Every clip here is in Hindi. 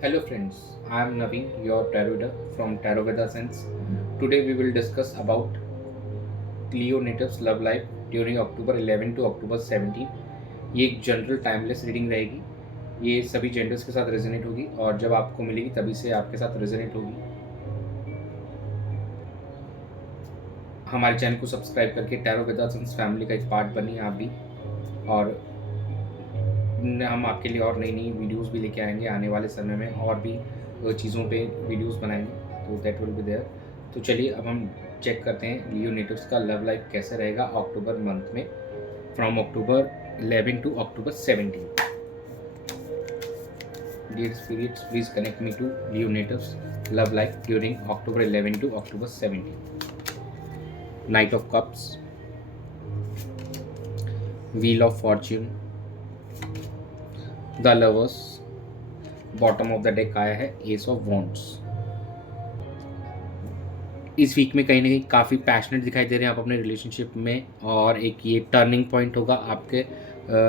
Hello friends, I am Naveen, your tarot reader from Tarot Veda Sense. Today we will discuss about Leo natives love life during October 11 to October 17. ये एक जनरल टाइमलेस रीडिंग रहेगी। ये सभी जेंडर्स के साथ रेजोनेट होगी और जब आपको मिलेगी तभी से आपके साथ रेजोनेट होगी। हमारे चैनल को सब्सक्राइब करके टैरो वेदा सेंस फैमिली का एक पार्ट बनिए आप भी। और हम आपके लिए और नई नई वीडियोस भी लेके आएंगे आने वाले समय में, और भी चीज़ों पे वीडियोस बनाएंगे, तो दैट विल बी देयर। तो चलिए अब हम चेक करते हैं लियो नेटिव्स का लव लाइफ कैसे रहेगा अक्टूबर मंथ में, from October 11 to October 17। Dear spirits, please connect me to Leo natives love life during October 11 to October 17। Knight of cups, wheel of fortune, the lovers, bottom of the deck आया है एस ऑफ वॉन्ड्स। इस वीक में कहीं ना कहीं काफ़ी पैशनेट दिखाई दे रहे हैं आप अपने रिलेशनशिप में, और एक ये टर्निंग पॉइंट होगा आपके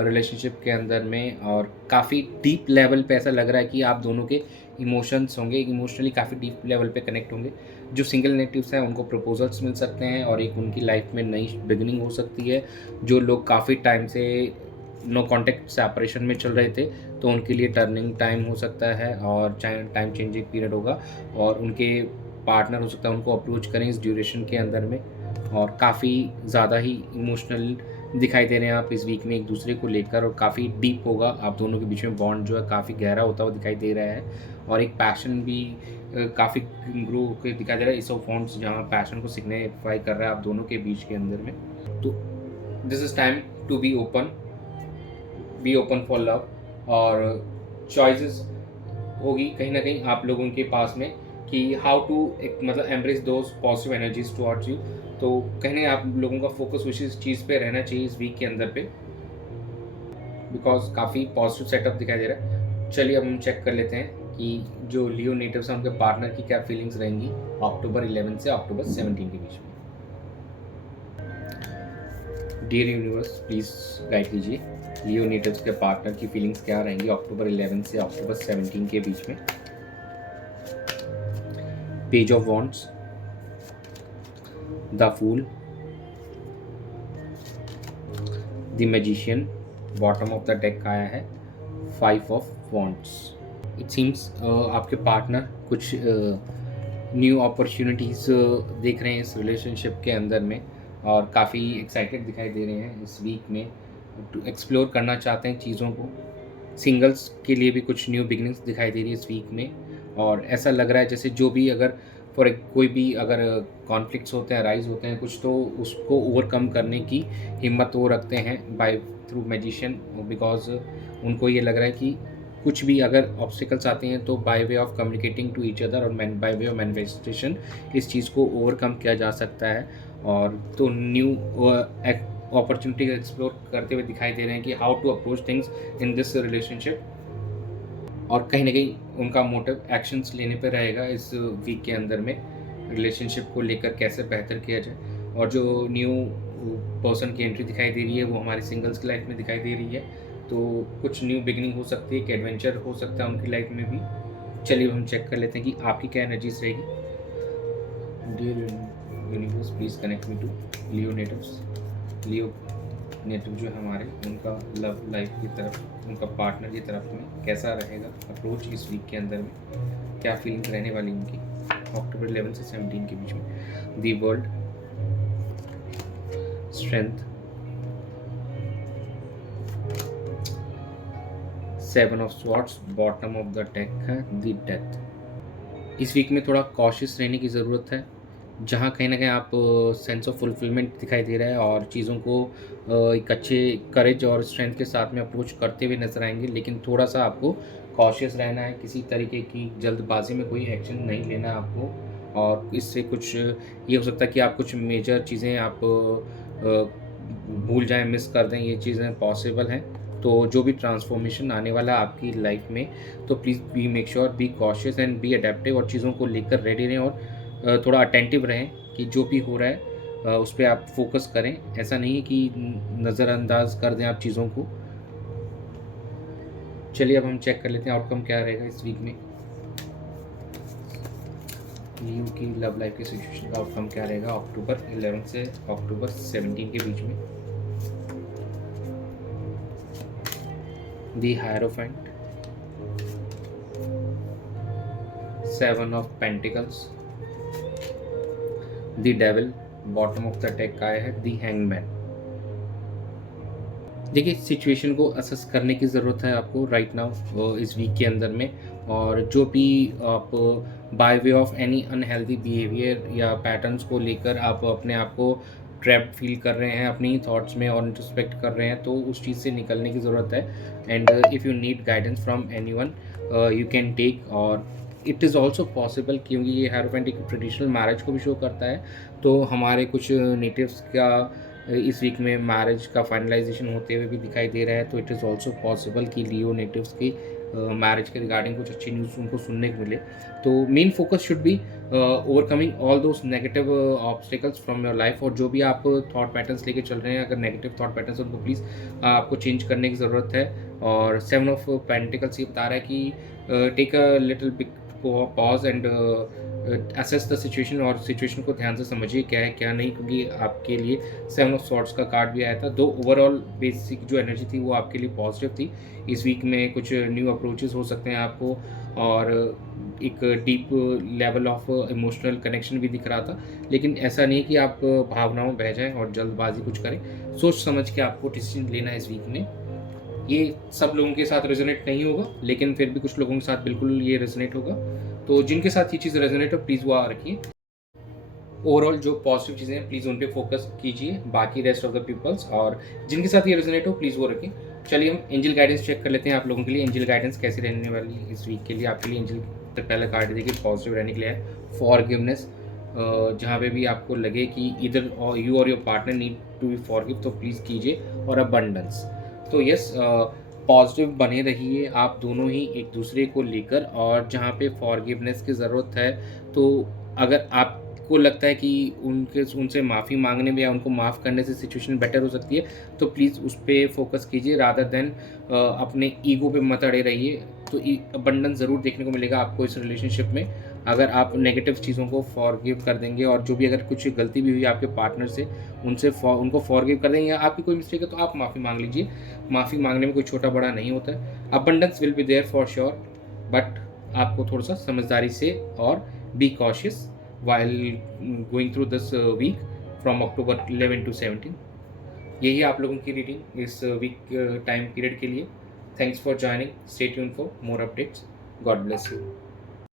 रिलेशनशिप के अंदर में, और काफ़ी डीप लेवल पे ऐसा लग रहा है कि आप दोनों के इमोशंस होंगे, इमोशनली काफ़ी डीप लेवल पे कनेक्ट होंगे। जो सिंगल नेटिव्स हैं उनको प्रपोजल्स मिल सकते हैं और एक उनकी लाइफ में नई बिगनिंग हो सकती है। जो लोग काफ़ी टाइम से नो कॉन्टेक्ट सेपरेशन में चल रहे थे तो उनके लिए टर्निंग टाइम हो सकता है और टाइम चेंजिंग पीरियड होगा, और उनके पार्टनर हो सकता है उनको अप्रोच करें इस ड्यूरेशन के अंदर में। और काफ़ी ज़्यादा ही इमोशनल दिखाई दे रहे हैं आप इस वीक में एक दूसरे को लेकर, और काफ़ी डीप होगा आप दोनों के बीच में बॉन्ड जो है काफ़ी गहरा होता हुआ दिखाई दे रहा है, और एक पैशन भी काफ़ी ग्रो होकर दिखाई दे रहा है। इस ऑफ वॉन्ड्स जहाँ पैशन को सिग्निफाई कर रहा है आप दोनों के बीच के अंदर में। तो this is time to be open for love, और चॉइसेस होगी कहीं ना कहीं आप लोगों के पास में कि हाउ टू एक मतलब embrace those positive energies towards you. तो कहीं ना आप लोगों का फोकस उसी चीज़ पे रहना चाहिए इस वीक के अंदर पे, बिकॉज काफ़ी पॉजिटिव सेटअप दिखाई दे रहा है। चलिए अब हम चेक कर लेते हैं कि जो लियो नेटिव्स हैं उनके पार्टनर की क्या फीलिंग्स रहेंगी अक्टूबर 11 से अक्टूबर 17 के बीच में। डियर यूनिवर्स, प्लीज गाइड कीजिए लियो नेटिव्स के पार्टनर की फीलिंग्स क्या रहेंगी अक्टूबर 11 से अक्टूबर 17 के बीच में। Page of wands, the fool, the magician, bottom of the deck आया है 5 ऑफ वॉन्ड्स। इट सीम्स आपके पार्टनर कुछ न्यू अपॉर्चुनिटीज़ देख रहे हैं इस रिलेशनशिप के अंदर में, और काफ़ी एक्साइटेड दिखाई दे रहे हैं इस वीक में, टू एक्सप्लोर करना चाहते हैं चीज़ों को। सिंगल्स के लिए भी कुछ न्यू बिगनिंग्स दिखाई दे रही है इस वीक में, और ऐसा लग रहा है जैसे जो भी अगर कोई भी अगर कॉन्फ्लिक्ट्स होते हैं, राइज होते हैं कुछ, तो उसको ओवरकम करने की हिम्मत वो रखते हैं बाय थ्रू मैजिशियन, बिकॉज उनको ये लग रहा है कि कुछ भी अगर ऑब्स्टिकल्स आते हैं तो by way of communicating to each other और बाय वे ऑफ मैनिफेस्टेशन इस चीज़ को ओवरकम किया जा सकता है। और तो न्यू अपॉर्चुनिटी एक्सप्लोर करते हुए दिखाई दे रहे हैं कि how to approach things in this relationship, और कहीं ना कहीं उनका मोटिव एक्शंस लेने पर रहेगा इस वीक के अंदर में रिलेशनशिप को लेकर कैसे बेहतर किया जाए। और जो न्यू पर्सन की एंट्री दिखाई दे रही है वो हमारे सिंगल्स की लाइफ में दिखाई दे रही है, तो कुछ न्यू बिगनिंग हो सकती है, कि एडवेंचर हो सकता है उनकी लाइफ में भी। चलिए हम चेक कर लेते हैं कि आपकी क्या एनर्जीज रहेगी। Dear universe, please connect me to Leo natives. Leo native जो है हमारे, उनका लव लाइफ की तरफ, उनका पार्टनर की तरफ में कैसा रहेगा अप्रोच इस वीक के अंदर में, क्या फीलिंग्स रहने वाली उनकी अक्टूबर 11 से 17 के बीच में। The world, strength, 7 of swords, bottom of the deck है द डेथ। इस वीक में थोड़ा कॉशियस रहने की ज़रूरत है, जहाँ कहीं ना कहीं आप सेंस ऑफ फुलफिलमेंट दिखाई दे रहा है और चीज़ों को एक अच्छे करेज और स्ट्रेंथ के साथ में अप्रोच करते हुए नजर आएंगे, लेकिन थोड़ा सा आपको कॉशियस रहना है, किसी तरीके की जल्दबाजी में कोई एक्शन नहीं लेना है आपको। और इससे कुछ ये हो सकता है कि आप कुछ मेजर चीज़ें आप भूल जाएं, मिस कर दें, ये चीज़ें पॉसिबल हैं। तो जो भी ट्रांसफॉर्मेशन आने वाला है आपकी लाइफ में, तो please be make sure be cautious and be adaptive, और चीज़ों को लेकर रेडी रहें, और थोड़ा अटेंटिव रहें कि जो भी हो रहा है उस पर आप फोकस करें। ऐसा नहीं है कि नज़रअंदाज कर दें आप चीज़ों को। चलिए अब हम चेक कर लेते हैं आउटकम क्या रहेगा इस वीक में। लियो की लव लाइफ की सिचुएशन का आउटकम क्या रहेगा अक्टूबर 11 से अक्टूबर 17 के बीच में। The hierophant, 7 of pentacles, the devil, bottom of the deck आया है दी हैंगमैन। देखिए सिचुएशन को असेस करने की ज़रूरत है आपको राइट नाउ इस वीक के अंदर में, और जो भी आप bye way of any unhealthy behaviour या पैटर्न्स को लेकर आप अपने आप को ट्रैप्ड फील कर रहे हैं अपनी ही थॉट्स में और इंट्रोस्पेक्ट कर रहे हैं, तो उस चीज़ से निकलने की ज़रूरत है। And if you need guidance from anyone you can take, और इट इज़ ऑल्सो पॉसिबल क्योंकि ये हेरोफेंट एक ट्रेडिशनल मैरिज को भी शो करता है, तो हमारे कुछ नेटिव्स का इस वीक में मैरिज का फाइनलाइजेशन होते हुए भी दिखाई दे रहा है, तो इट इज़ ऑल्सो पॉसिबल कि लियो नेटिव्स की मैरिज के रिगार्डिंग कुछ अच्छी न्यूज़ उनको सुनने को मिले। तो main focus should be overcoming all those negative obstacles from your life, और जो भी आप थॉट पैटर्न्स लेके चल रहे हैं, अगर नेगेटिव थॉट पैटर्न्स उनको प्लीज़ आपको चेंज करने की ज़रूरत है। और 7 ऑफ पेंटिकल्स ये बता रहा है कि take a little big pause and assess the situation, और सिचुएशन को ध्यान से समझिए क्या है क्या नहीं, क्योंकि आपके लिए 7 ऑफ सॉर्ड्स का कार्ड भी आया था। दो ओवरऑल बेसिक जो एनर्जी थी वो आपके लिए पॉजिटिव थी। इस वीक में कुछ न्यू अप्रोचेस हो सकते हैं आपको, और एक deep level of emotional connection भी दिख रहा था, लेकिन ऐसा नहीं कि आप भावनाओं में बह जाएं और जल्दबाजी कुछ करें। सोच समझ के आपको डिसीजन लेना है इस वीक में। ये सब लोगों के साथ रेजोनेट नहीं होगा, लेकिन फिर भी कुछ लोगों के साथ बिल्कुल ये रेजोनेट होगा, तो जिनके साथ ये चीज़ रेजोनेट हो प्लीज़ वो रखिए। ओवरऑल जो पॉजिटिव चीज़ें हैं प्लीज़ उन पे फोकस कीजिए, बाकी रेस्ट ऑफ द पीपल्स, और जिनके साथ ये रेजोनेट हो प्लीज़ वो रखें। चलिए हम एंजल गाइडेंस चेक कर लेते हैं आप लोगों के लिए। एंजल गाइडेंस कैसी रहने वाली है इस वीक के लिए आपके लिए। एंजल तक पहला कार्ड देखिए पॉजिटिव रहने के लिए है फॉरगिवनेस। जहाँ पे भी आपको लगे कि इधर यू और your partner need to be forgive, तो प्लीज़ कीजिए। और अबंडेंस, तो यस पॉजिटिव बने रहिए आप दोनों ही एक दूसरे को लेकर, और जहाँ पे फॉरगिवनेस की ज़रूरत है, तो अगर आपको लगता है कि उनसे माफ़ी मांगने में या उनको माफ़ करने से सिचुएशन बेटर हो सकती है, तो प्लीज़ उस पर फोकस कीजिए रादर देन अपने ईगो पे मत अड़े रहिए। तो अबंडेंस ज़रूर देखने को मिलेगा आपको इस रिलेशनशिप में, अगर आप नेगेटिव चीज़ों को फॉरगिव कर देंगे, और जो भी अगर कुछ गलती भी हुई आपके पार्टनर से उनको फॉरगिव कर देंगे, या आपकी कोई मिस्टेक है तो आप माफ़ी मांग लीजिए। माफ़ी मांगने में कोई छोटा बड़ा नहीं होता है। Abundance will be there for sure, but आपको थोड़ा सा समझदारी से और be cautious while going through this week from October 11 to 17। यही आप लोगों की रीडिंग इस वीक टाइम पीरियड के लिए। Thanks for joining, stay tuned for more updates. God bless you.